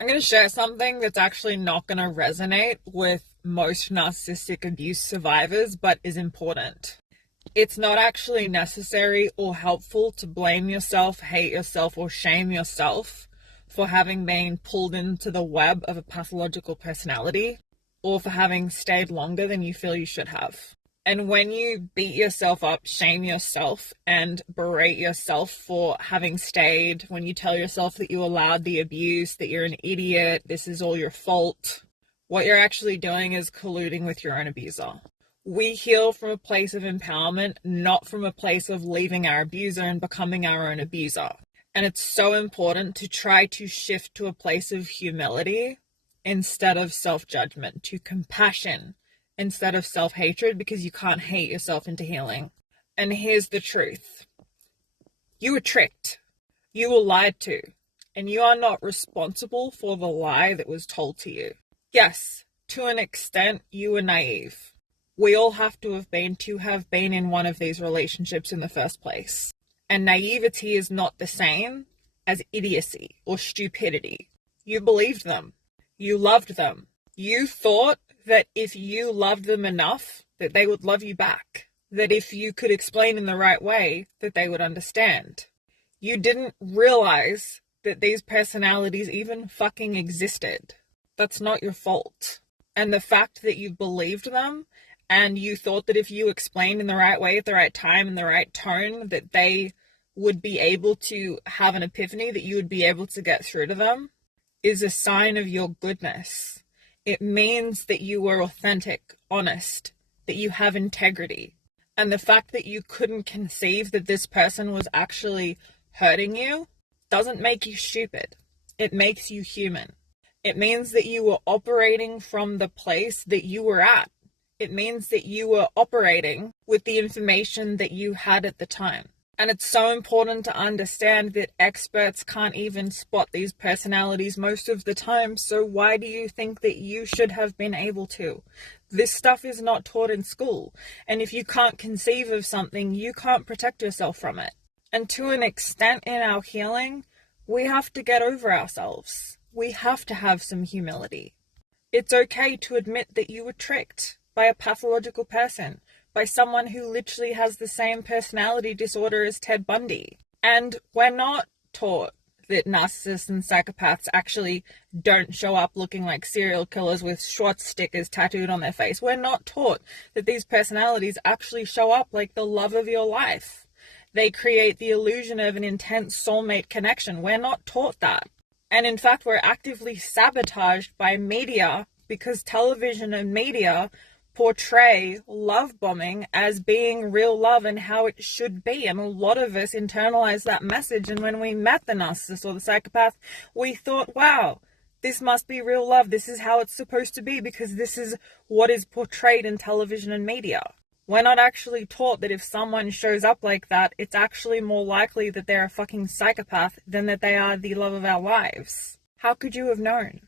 I'm going to share something that's actually not going to resonate with most narcissistic abuse survivors, but is important. It's not actually necessary or helpful to blame yourself, hate yourself, or shame yourself for having been pulled into the web of a pathological personality or for having stayed longer than you feel you should have. And when you beat yourself up, shame yourself, and berate yourself for having stayed, when you tell yourself that you allowed the abuse, that you're an idiot, this is all your fault, what you're actually doing is colluding with your own abuser. We heal from a place of empowerment, not from a place of leaving our abuser and becoming our own abuser. And it's so important to try to shift to a place of humility instead of self-judgment, to compassion instead of self-hatred, because you can't hate yourself into healing. And here's the truth. You were tricked. You were lied to. And you are not responsible for the lie that was told to you. Yes, to an extent, you were naive. We all have to have been in one of these relationships in the first place. And naivety is not the same as idiocy or stupidity. You believed them. You loved them. You thought that if you loved them enough, that they would love you back. That if you could explain in the right way, that they would understand. You didn't realize that these personalities even fucking existed. That's not your fault. And the fact that you believed them and you thought that if you explained in the right way, at the right time, in the right tone, that they would be able to have an epiphany, that you would be able to get through to them, is a sign of your goodness. It means that you were authentic, honest, that you have integrity. And the fact that you couldn't conceive that this person was actually hurting you doesn't make you stupid. It makes you human. It means that you were operating from the place that you were at. It means that you were operating with the information that you had at the time. And it's so important to understand that experts can't even spot these personalities most of the time. So why do you think that you should have been able to? This stuff is not taught in school. And if you can't conceive of something, you can't protect yourself from it. And to an extent in our healing, we have to get over ourselves. We have to have some humility. It's okay to admit that you were tricked by a pathological person, by someone who literally has the same personality disorder as Ted Bundy. And we're not taught that narcissists and psychopaths actually don't show up looking like serial killers with Schwartz stickers tattooed on their face. We're not taught that these personalities actually show up like the love of your life. They create the illusion of an intense soulmate connection. We're not taught that. And in fact, we're actively sabotaged by media because television and media portray love bombing as being real love and how it should be. And a lot of us internalize that message. And when we met the narcissist or the psychopath, we thought, wow, this must be real love. This is how it's supposed to be because this is what is portrayed in television and media. We're not actually taught that if someone shows up like that, it's actually more likely that they're a fucking psychopath than that they are the love of our lives. How could you have known?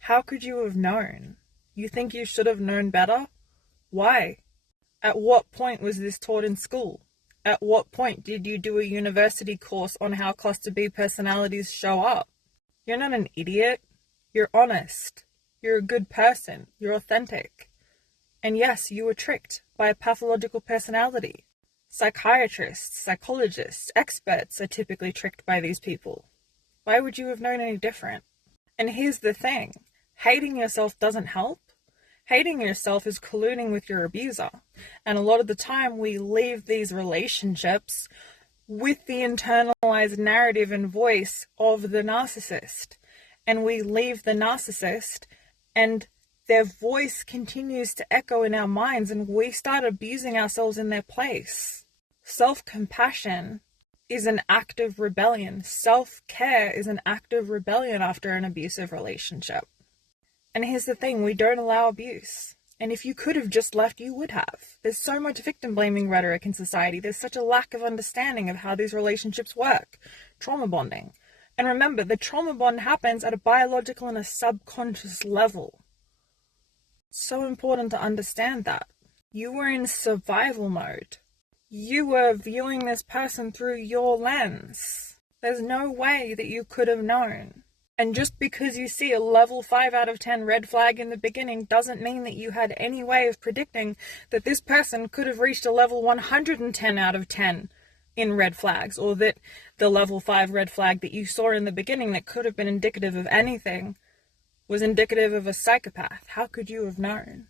How could you have known? You think you should have known better? Why? At what point was this taught in school? At what point did you do a university course on how cluster B personalities show up? You're not an idiot. You're honest. You're a good person. You're authentic. And yes, you were tricked by a pathological personality. Psychiatrists, psychologists, experts are typically tricked by these people. Why would you have known any different? And here's the thing. Hating yourself doesn't help. Hating yourself is colluding with your abuser. And a lot of the time we leave these relationships with the internalized narrative and voice of the narcissist. And we leave the narcissist and their voice continues to echo in our minds and we start abusing ourselves in their place. Self-compassion is an act of rebellion. Self-care is an act of rebellion after an abusive relationship. And here's the thing, we don't allow abuse. And if you could have just left, you would have. There's so much victim-blaming rhetoric in society. There's such a lack of understanding of how these relationships work. Trauma bonding. And remember, the trauma bond happens at a biological and a subconscious level. So important to understand that. You were in survival mode. You were viewing this person through your lens. There's no way that you could have known. And just because you see a level 5 out of 10 red flag in the beginning doesn't mean that you had any way of predicting that this person could have reached a level 110 out of 10 in red flags, or that the level 5 red flag that you saw in the beginning that could have been indicative of anything was indicative of a psychopath. How could you have known?